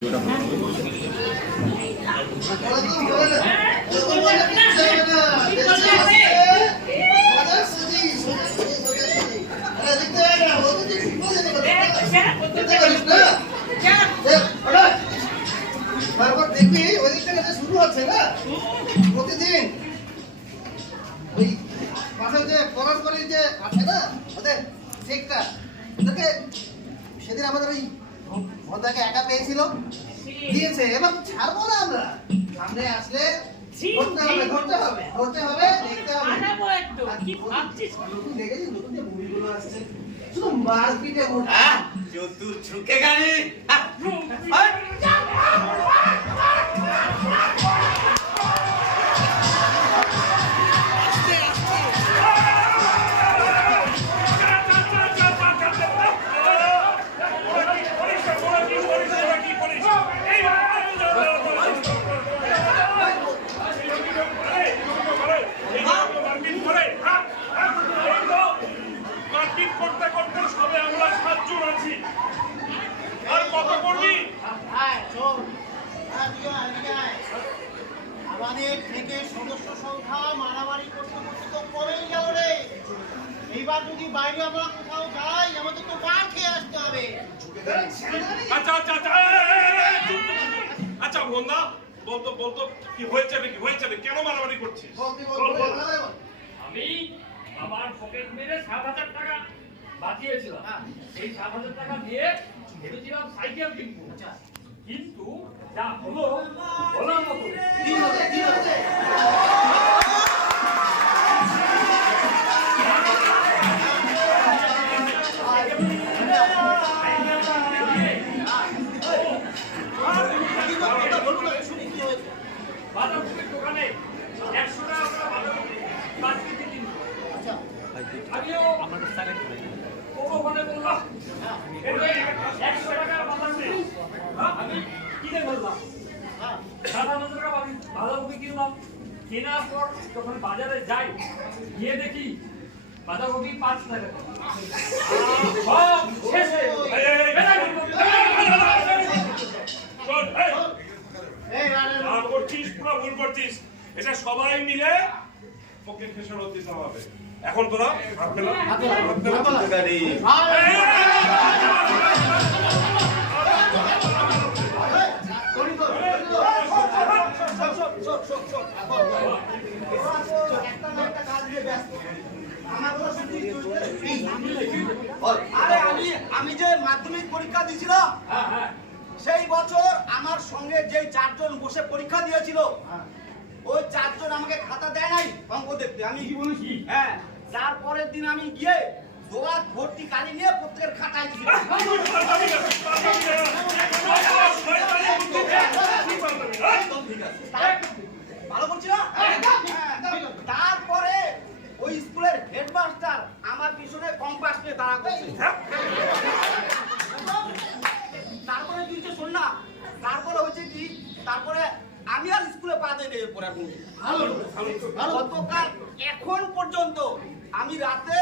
দেখবি ওই দিক থেকে শুরু হচ্ছে না প্রতিদিন ওই পাশে যে পরস্পরের যে আছে না ওদের ঠিকটা ওদেরকে সেদিন আমাদের ওই ভদ্রাকে একা পেয়েছিল দিয়েছে। এবার ছাড়বো না আমরা, সামনে আসলে ধরতে হবে দেখতে হবে। দেখেছি নতুন যে মুভিগুলো আসছে শুধু মারপিটে চতুর ঝুঁকে গাড়ি আমাদের থেকে সদস্য সংখ্যা মারামারি করতে করতে তো কমেই গেল রে। এইবার যদি বাইরে আমরা কোথাও যাই আমাদের তো মার খেয়ে আসতে হবে। আচ্ছা বন্ধা বলতো কি হয়েছে কেন মারামারি করছিস? আমি আমার পকেট মেরে ৭,০০০ টাকা বাঁচিয়েছিলাম। এই ৭,০০০ টাকা দিয়ে ভেবেছিলাম সাইকেল কিনবো, কিন্তু যা হলো বলার মতো। বাঁধাকপির দোকানে ১০০ টাকা করে বাঁধাকপি বাঁচতে কিনবো। আমিও ওখানে বললাম ১০০ টাকার বাঁধাকপি আমি কিনে বললাম ৭,০০০ টাকা বাঁধাকপি কিনলাম। কেনার পর যখন বাজারে যাই গিয়ে দেখি বাঁধাকপি ৫ টাকা সব শেষে। ভুল করছিস, এটা সবাই মিলে ওকে খেসারত দিতে হবে। এখন তোরা হাত মেলা। আমি যে মাধ্যমিক পরীক্ষা দিয়েছিলাম সেই বছর আমার সঙ্গে যে ৪ জন বসে পরীক্ষা দিয়েছিল ওই ৪ জন আমাকে খাতা দেয় নাই অঙ্ক দেখতে। আমি কি বলেছি? হ্যাঁ, তারপরের দিন আমি গিয়ে দোয়াত ভর্তি কালি নিয়ে প্রত্যেকের খাতায় দিয়েছিলাম। ভালো করছি না? তারপরে ওই স্কুলের হেডমাস্টার আমার পিছনে কম্পাস নিয়ে তাড়া করছে। তারপরে তুই যে শোন না, তারপরে হয়েছে কি, তারপরে আমি আর স্কুলে পা দিই নেই। এরপরে গতকাল এখন পর্যন্ত আমি রাতে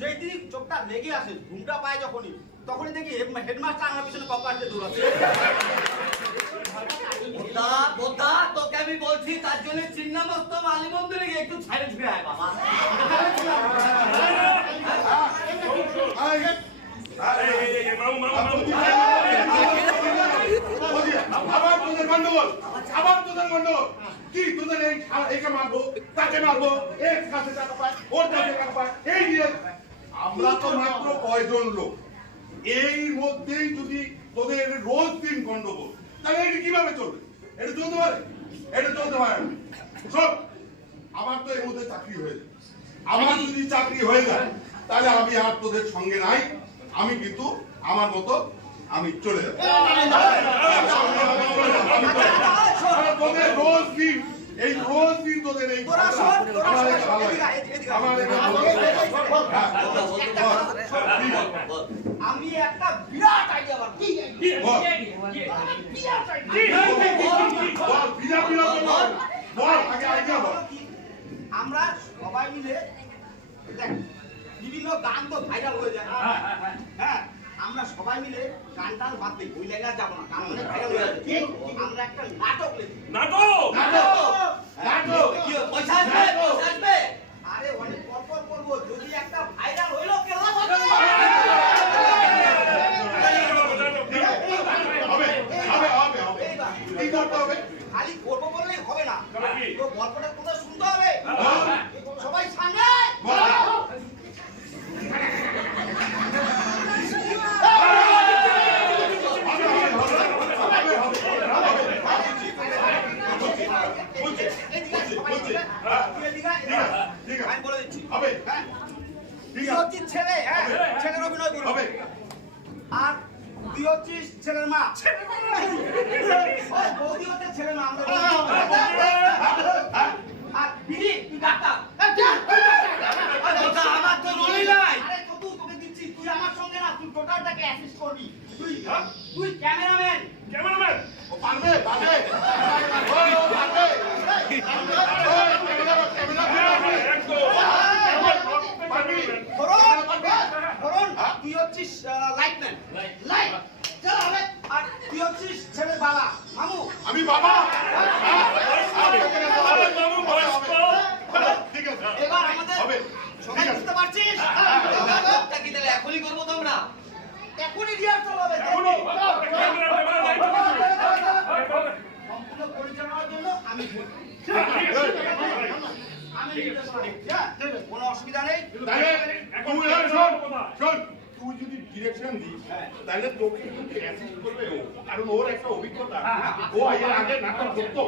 যেই দিন চোখটা লেগে আসে, ঘুমটা পায় যখনই, তখনই দেখি হেডমাস্টার আমার পিছনে কম্পাস দিয়ে দৌড়াচ্ছে। তোকে আমি বলছি তার জন্য চিন্নামস্ত মালি মন্দিরে গিয়ে একটু ছাড়ে ছুড়ে আয় বাবা। আবার তোদের গন্ডগোল কি? তোদের একে মারবো, তাকে মারবো, এর কাছে টাকা পায়, ওর কাছে টাকা পায়, এই নিয়ে আমরা তো মাত্র কয়জন লোক। এই মধ্যেই যদি তোদের রোজ দিন গন্ডগোল, তাহলে এটা কিভাবে চলবে? এটা চলতে পারে? এটা চলতে পারে না। সব আমার তো এর মধ্যে চাকরি হয়ে যায়। আমার যদি চাকরি হয়ে যায় তাহলে আমি আর তোদের সঙ্গে নাই। আমি কিন্তু আমার মতো আমি চলে যাব। তোদের রোজ দিন এই রোজ দিন তোদের এই আমি একটা বিরাট আইডিয়া আমরা সবাই মিলে বিভিন্ন গান তো ভাইরাল হয়ে যায়। হ্যাঁ, আমরা সবাই মিলে গান টান বাদ দিই, ওই জায়গায় যাবো না, গান অনেক ভাইরাল হয়ে যায়। কি আমরা একটা নাটক লিখি। নাটক কি পয়সা আসবে? পয়সা আসবে? আরে অনেক পরপর করব, যদি একটা ভাইরাল হইলো কে লাভ হবে? কি করতে হবে? খালি করবো বললেই হবে না, তবে কি? তো গল্পটা কোথায় শুনতে হবে। সবাই সামনে আমি বলে দিচ্ছি। হবে। হ্যাঁ, ঠিক তুই আছে। হচ্ছিস ছেলে, হ্যাঁ ছেলের অভিনয় করবি। হবে। আর তুই হচ্ছিস ছেলের মা। ওই বৌদি হচ্ছে ছেলের মা, আমরা বলি। আর বিড়ি তুই ডাক্তার। আমার তো রোলই নাই। আরে তো তোকে দিচ্ছি, তুই আমার সঙ্গে না, তুই টোটালটাকে অ্যাসিস্ট করবি। তুই ক্যামেরাম্যান। ক্যামেরাম্যান ও পারবে, পারবে। ও পারবে। পারবি। করুন, তুই হচ্ছিস লাইটম্যান। লাইট চল হবে। আর তুই হচ্ছিস ছেলের বাবা, মামু। আমি বাবা। ঠিক আছে। এবার আমাদের হবে। সবাই ঠিক আছে। বুঝতে পারছিস? তা কি তাহলে এখনই করবো তো আমরা? এখনই রিহার্সাল হবে। সম্পূর্ণ পরিচালনার জন্য আমি নির্দেশনা দিচ্ছি, হ্যাঁ? কোনো অসুবিধা নেই। তাহলে তুই শোন, শোন, তুই যদি ডিরেকশন দিস তাহলে তোকে কিন্তু অ্যাসিস্ট করবে ও, কারণ ওর একটা অভিজ্ঞতা। ও এর আগে নাটক করতো।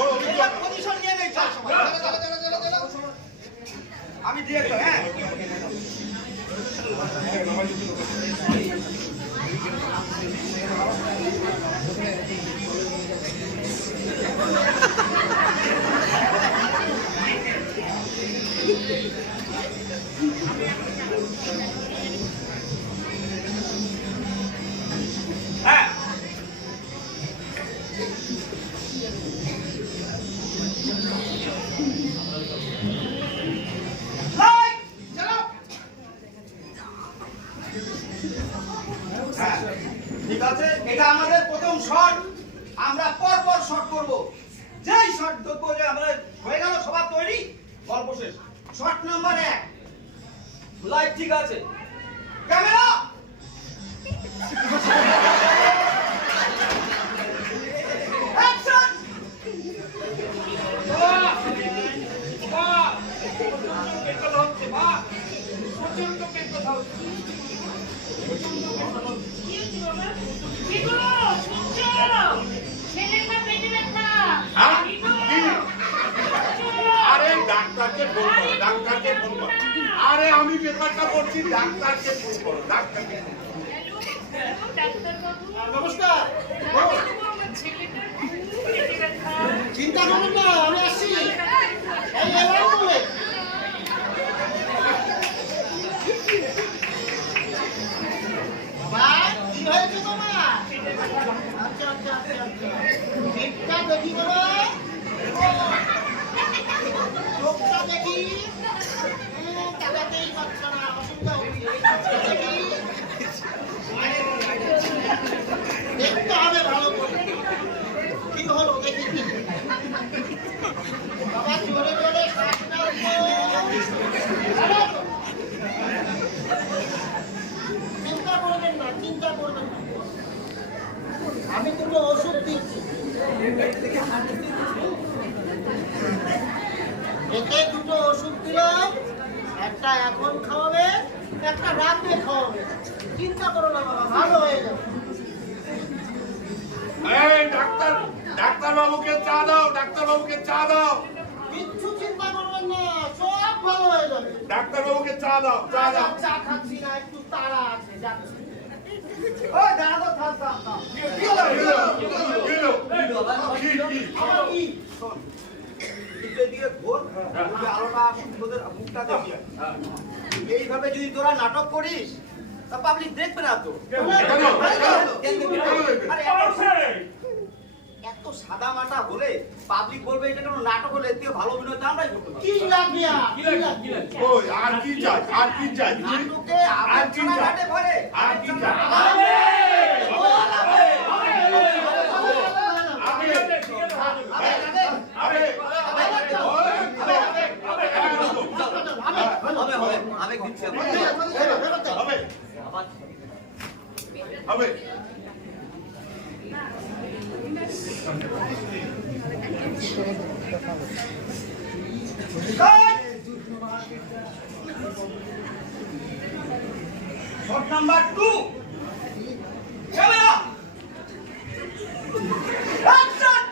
ওর অভিজ্ঞতা। এবার পজিশন নিয়ে নেই, চল সবাই। আমি ডিরেক্টর, হ্যাঁ? হ্যাঁ। লাইট চলো। হ্যাঁ, ঠিক আছে, এটা আমাদের প্রথম শট। আমরা পর পর শট করব। যেই শট দেখবো যে আমরা হয়ে গেল, সবার তৈরি, গল্প শেষ। শট নাম্বার 1, লাইট ঠিক আছে, ক্যামেরা অ্যাকশন। আরে ডাক্তারকে ফোন করো, ডাক্তারকে ফোন করো। আরে আমি ব্যাপারটা বলছি, ডাক্তারকে ফোন করো, ডাক্তারকে। নমস্কার। চিন্তা করুন না, আমি আসছি। এই এবার বলে বাবা, কি হয়েছে তোমার? আচ্ছা আচ্ছা আচ্ছা আচ্ছা, পেটটা দেখি বলো। চোখটা দেখি। তাকাতেই পারছো না, অসুবিধা হচ্ছে। চোখটা দেখি। দেখতে হবে ভালো করে। কি হলো দেখি কি? বাবা জোরে জোরে শ্বাসটা চিন্তা করবেন না, চিন্তা করবেন না। আমি দুটো ওষুধ দিচ্ছি। এতে দুটো ওষুধ দিলাম, একটা এখন খাওয়াবে, একটা রাতে খাওয়াবে। চিন্তা করো না বাবা, ভালো হয়ে যাবে। এই ডাক্তার, ডাক্তার বাবুকে চা দাও, ডাক্তার বাবুকে চা দাও। কিচ্ছু চিন্তা করবেন না, সব ভালো হয়ে যাবে। ডাক্তার বাবুকে চা দাও, চা দাও। চা খাচ্ছি না, একটু তাড়া আছে, যাচ্ছি। ওই দাঁড়াও, থাক থাক থাক। কি হলো? কি হলো? কি, কি? আবার কি? শোন, একটু এদিকে ঘোর, ওই আলোটা তোদের মুখটা দেখিয়ে। এইভাবে যদি তোরা নাটক করিস, তা পাবলিক দেখবে না তো। কেন? কেন? আরে অবশ্যই এত এত সাদা মাটা হলে পাবলিক বলবে এটা কোনো নাটক হলে এর থেকে ভালো অভিনয় তো আমরাই করতে পারি। কি লাগবে আর? কি লাগে কি লাগে ওই আর কি চাই আর কি চাই নাটকে আর কি আবর্জনা চাই? ঘাটে ভরে আর কি চাই? আবে আবেগ দিচ্ছি আমি। হবে হবে Shot number 2. Camera. Action.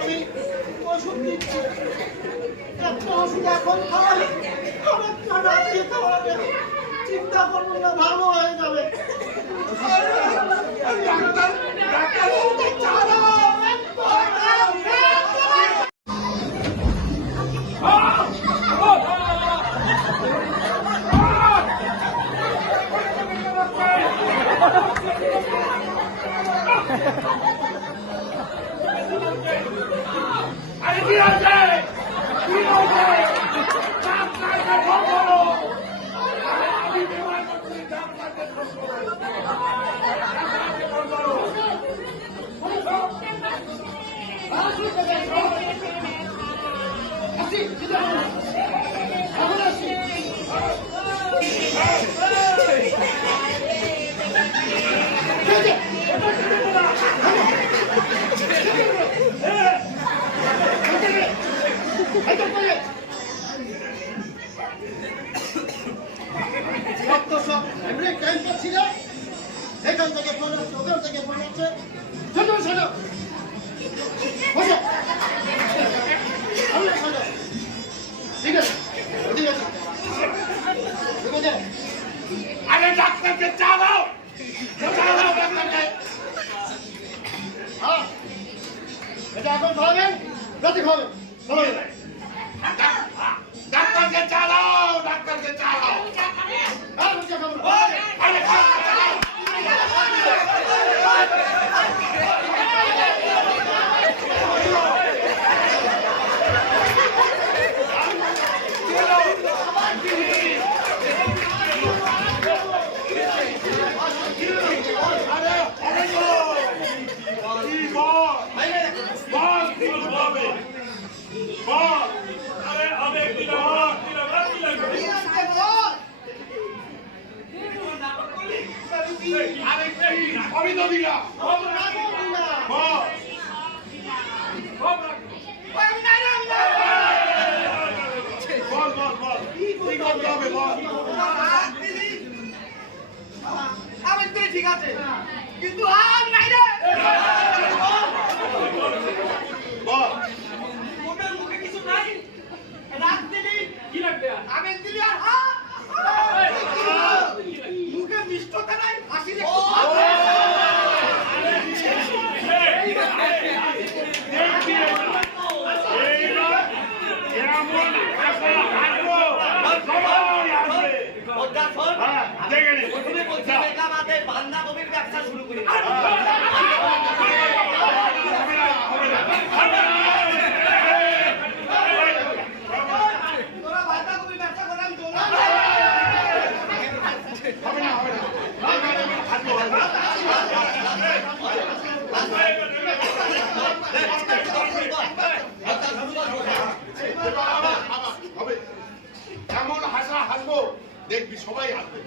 আমি ওষুধ দিচ্ছি, একটা ওষুধ এখন খাওয়ালে আরেকটা রাত্রে খাওয়ালে চিন্তা করবেন না, ভালো হয়ে যাবে। আরে কি আছে কি আছে চাপ কাটে ফোন করো আমি বিমান করতে চাপ কাটে ফোন করো এখান থেকে ফোন হচ্ছে, ওখান থেকে ফোন হচ্ছে, শোনো শোনো বসো, আমরা শোনো, ঠিক আছে ঠিক আছে ঠিক আছে। আরে ডাক্তারকে চা দাও ডাক্তারকে হ্যাঁ এটা এখন খাওয়াবেন, রাতে খাওয়াবেন, ভালো হয়ে যাবে। ডাক্তারকে চা দাও ডাক্তারকে চা দাও হ্যাঁ বুঝতে খাবো আরে আরে আবে কি লাগে কি লাগে কি লাগবে বল? আরে কি আমি তো দিলাম সব রাখো বল সব রাখো বল বল বল কি করতে হবে বল আবেগ দিলে ঠিক আছে কিন্তু আর নাই রে। বল ওটার মুখে কিছু নাই, রাত দিলি কি লাগবে আর আবেগ দিলি আর মুখে মিষ্টতা নাই, হাসিলে এরা ব্যবসা শুরু করি। তোরা বাঁধাকপি ব্যবসা করে আমি দৌড়াবো। হবে না, হবে না। আবার হবে। এমন হাসা হাসবো দেখবি সবাই হাসবে।